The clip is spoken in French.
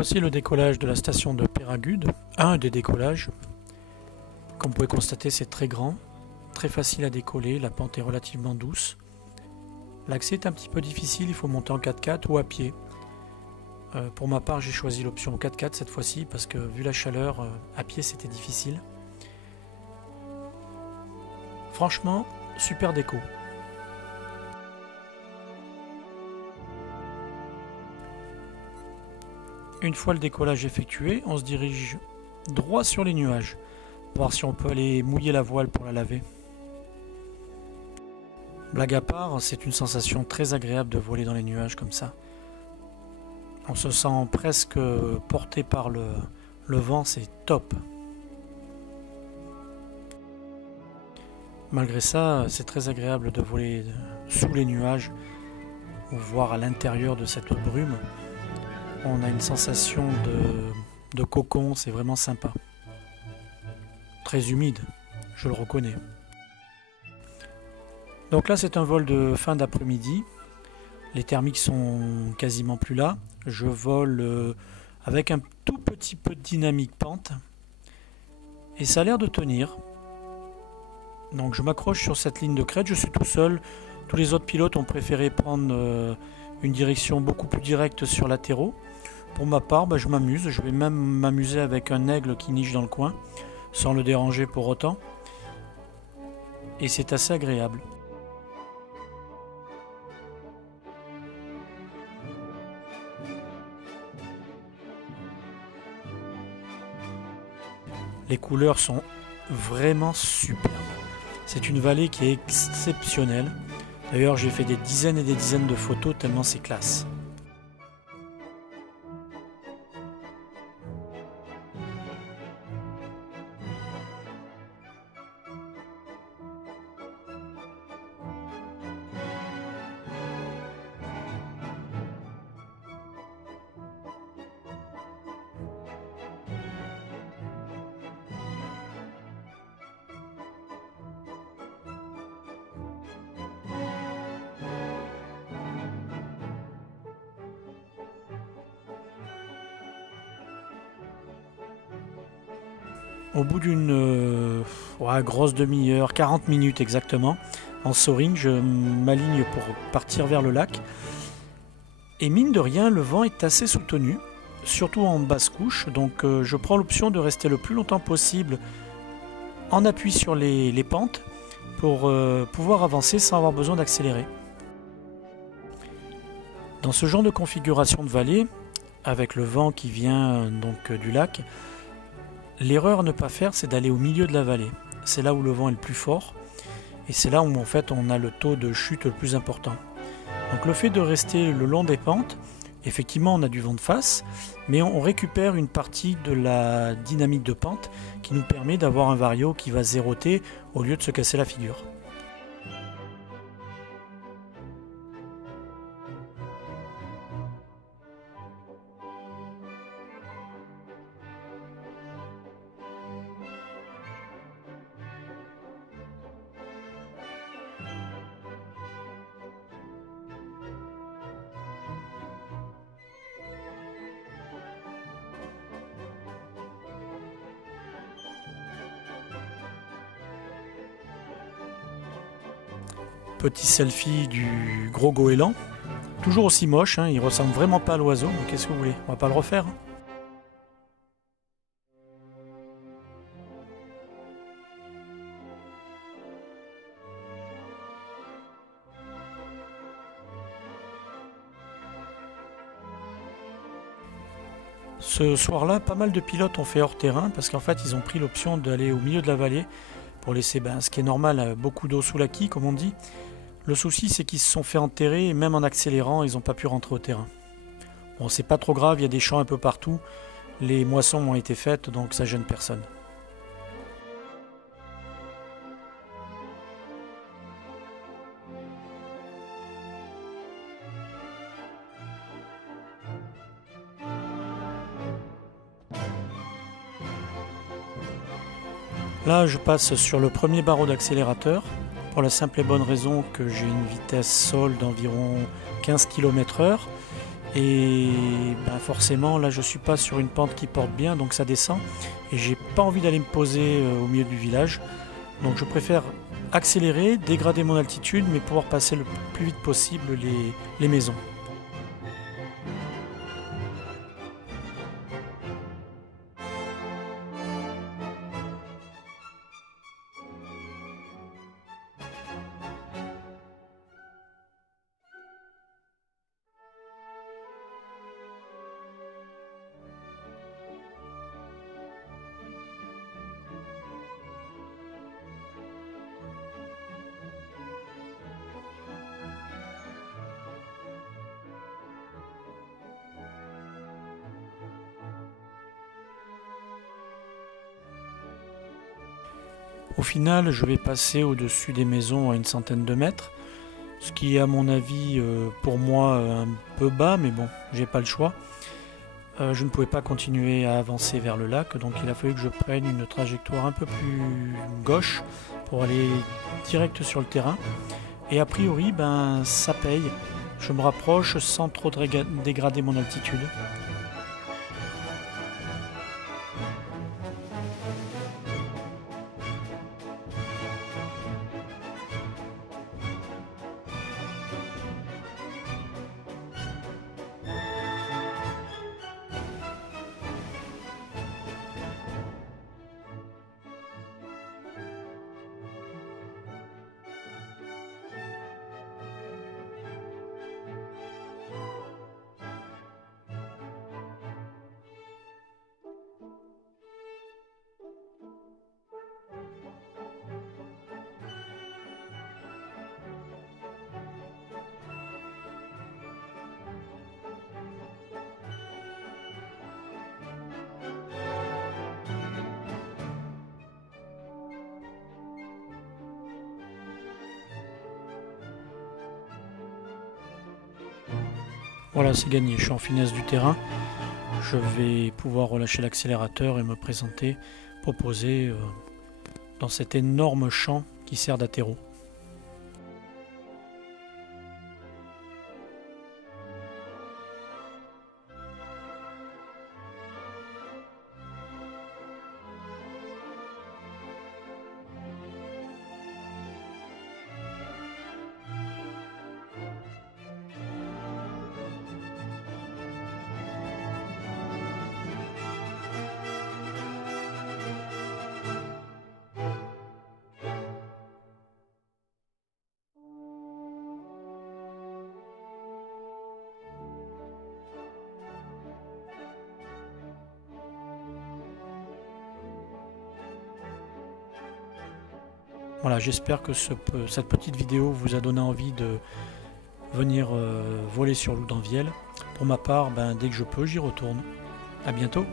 Voici le décollage de la station de Peyragudes, un des décollages. Comme vous pouvez constater, c'est très grand, très facile à décoller, la pente est relativement douce. L'accès est un petit peu difficile, il faut monter en 4x4 ou à pied. Pour ma part, j'ai choisi l'option 4x4 cette fois-ci parce que vu la chaleur, à pied c'était difficile. Franchement, super déco. Une fois le décollage effectué, on se dirige droit sur les nuages, voir si on peut aller mouiller la voile pour la laver. Blague à part, c'est une sensation très agréable de voler dans les nuages comme ça. On se sent presque porté par le vent, c'est top. Malgré ça, c'est très agréable de voler sous les nuages ou voir à l'intérieur de cette brume. On a une sensation de cocon, c'est vraiment sympa. Très humide, je le reconnais. Donc là, c'est un vol de fin d'après-midi. Les thermiques sont quasiment plus là. Je vole avec un tout petit peu de dynamique pente. Et ça a l'air de tenir. Donc je m'accroche sur cette ligne de crête, je suis tout seul. Tous les autres pilotes ont préféré prendre une direction beaucoup plus directe sur latéraux. Pour ma part, je m'amuse. Je vais même m'amuser avec un aigle qui niche dans le coin, sans le déranger pour autant. Et c'est assez agréable. Les couleurs sont vraiment superbes. C'est une vallée qui est exceptionnelle. D'ailleurs, j'ai fait des dizaines et des dizaines de photos tellement c'est classe. Au bout d'une grosse demi-heure, 40 minutes exactement, en soaring, je m'aligne pour partir vers le lac. Et mine de rien, le vent est assez soutenu, surtout en basse couche, donc je prends l'option de rester le plus longtemps possible en appui sur les pentes pour pouvoir avancer sans avoir besoin d'accélérer. Dans ce genre de configuration de vallée, avec le vent qui vient donc du lac, l'erreur à ne pas faire, c'est d'aller au milieu de la vallée. C'est là où le vent est le plus fort et c'est là où en fait on a le taux de chute le plus important. Donc le fait de rester le long des pentes, effectivement on a du vent de face, mais on récupère une partie de la dynamique de pente qui nous permet d'avoir un vario qui va zéroter au lieu de se casser la figure. Petit selfie du gros goéland, toujours aussi moche, hein, il ressemble vraiment pas à l'oiseau, mais qu'est-ce que vous voulez, on va pas le refaire. Ce soir-là, pas mal de pilotes ont fait hors terrain parce qu'en fait ils ont pris l'option d'aller au milieu de la vallée pour laisser, ce qui est normal, beaucoup d'eau sous la quille comme on dit. Le souci c'est qu'ils se sont fait enterrer et même en accélérant ils n'ont pas pu rentrer au terrain. Bon, c'est pas trop grave, il y a des champs un peu partout, les moissons ont été faites donc ça gêne personne. Là je passe sur le premier barreau d'accélérateur pour la simple et bonne raison que j'ai une vitesse sol d'environ 15 km/h Et ben forcément là je suis pas sur une pente qui porte bien, donc ça descend et j'ai pas envie d'aller me poser au milieu du village, donc je préfère accélérer, dégrader mon altitude, mais pouvoir passer le plus vite possible les maisons. Au final, je vais passer au-dessus des maisons à une centaine de mètres, ce qui est à mon avis pour moi un peu bas, mais bon, j'ai pas le choix. Je ne pouvais pas continuer à avancer vers le lac, donc il a fallu que je prenne une trajectoire un peu plus gauche pour aller direct sur le terrain. Et a priori, ben ça paye. Je me rapproche sans trop dégrader mon altitude. Voilà, c'est gagné, je suis en finesse du terrain. Je vais pouvoir relâcher l'accélérateur et me présenter, proposer dans cet énorme champ qui sert d'atterreau. Voilà, j'espère que cette petite vidéo vous a donné envie de venir voler sur Loup d'Envielle. Pour ma part, ben, dès que je peux, j'y retourne. À bientôt!